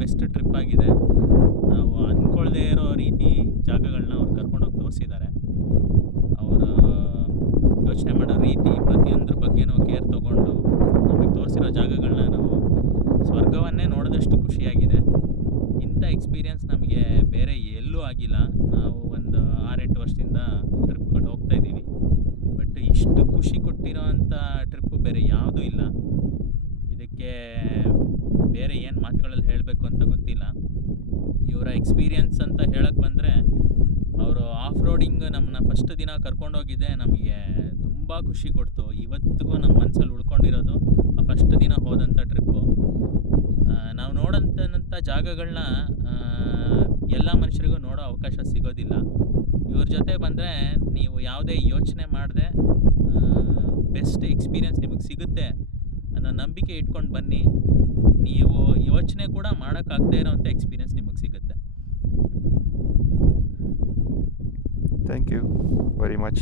Best trip ಆಗಿದೆ. ನಾವು ಅಂದ್ಕೊಳ್ದೇ ಇರೋ ರೀತಿ ಜಾಗಗಳನ್ನ ಅವ್ರು ಕರ್ಕೊಂಡೋಗಿ ತೋರಿಸಿದ್ದಾರೆ. ಅವರ ಯೋಚನೆ ಮಾಡೋ ರೀತಿ, ಪ್ರತಿಯೊಂದ್ರ ಬಗ್ಗೆನೂ ಕೇರ್ ತಗೊಂಡು ನಮಗೆ ತೋರಿಸಿರೋ ಜಾಗಗಳನ್ನ ನಾವು ಸ್ವರ್ಗವನ್ನೇ ನೋಡಿದಷ್ಟು ಖುಷಿಯಾಗಿದೆ. ಇಂಥ ಎಕ್ಸ್ಪೀರಿಯನ್ಸ್ ನಮಗೆ ಬೇರೆ ಎಲ್ಲೂ ಆಗಿಲ್ಲ. ನಾವು ಒಂದು 6-8 ವರ್ಷದಿಂದ ಟ್ರಿಪ್‌ಗಳು ಹೋಗ್ತಾ ಇದ್ದೀವಿ. ಬಟ್ ಇಷ್ಟು ಖುಷಿ ಕೊಟ್ಟಿರೋಂಥ ಟ್ರಿಪ್ಪು ಬೇರೆ ಯಾವುದೂ ಇಲ್ಲ. ಇದಕ್ಕೆ ಬೇರೆ ಏನು ಮಾತುಗಳಲ್ಲಿ ಹೇಳಬೇಕು ಅಂತ ಗೊತ್ತಿಲ್ಲ. ಇವರ ಎಕ್ಸ್ಪೀರಿಯನ್ಸ್ ಅಂತ ಹೇಳಕ್ಕೆ ಬಂದರೆ, ಅವರು ಆಫ್ ರೋಡಿಂಗ್ ನಮ್ಮನ್ನ ಫಸ್ಟ್ ದಿನ ಕರ್ಕೊಂಡೋಗಿದ್ದೇ ನಮಗೆ ತುಂಬ ಖುಷಿ ಕೊಡ್ತು. ಇವತ್ತಿಗೂ ನಮ್ಮ ಮನಸ್ಸಲ್ಲಿ ಉಳ್ಕೊಂಡಿರೋದು ಆ ಫಸ್ಟ್ ದಿನ ಹೋದಂಥ ಟ್ರಿಪ್ಪು. ನಾವು ನೋಡೋಂಥ ಜಾಗಗಳನ್ನ ಎಲ್ಲ ಮನುಷ್ಯರಿಗೂ ನೋಡೋ ಅವಕಾಶ ಸಿಗೋದಿಲ್ಲ. ಇವ್ರ ಜೊತೆ ಬಂದರೆ ನೀವು ಯಾವುದೇ ಯೋಚನೆ ಮಾಡದೆ ಬೆಸ್ಟ್ ಎಕ್ಸ್ಪೀರಿಯನ್ಸ್ ನಿಮಗೆ ಸಿಗುತ್ತೆ ಅನ್ನೋ ನಂಬಿಕೆ ಇಟ್ಕೊಂಡು ಬನ್ನಿ. ನೀವು ಯೋಚನೆ ಕೂಡ ಮಾಡೋಕ್ಕಾಗದೇ ಇರೋವಂಥ ಎಕ್ಸ್ಪೀರಿಯನ್ಸ್ ನಿಮಗೆ ಸಿಗುತ್ತೆ. Thank you very much.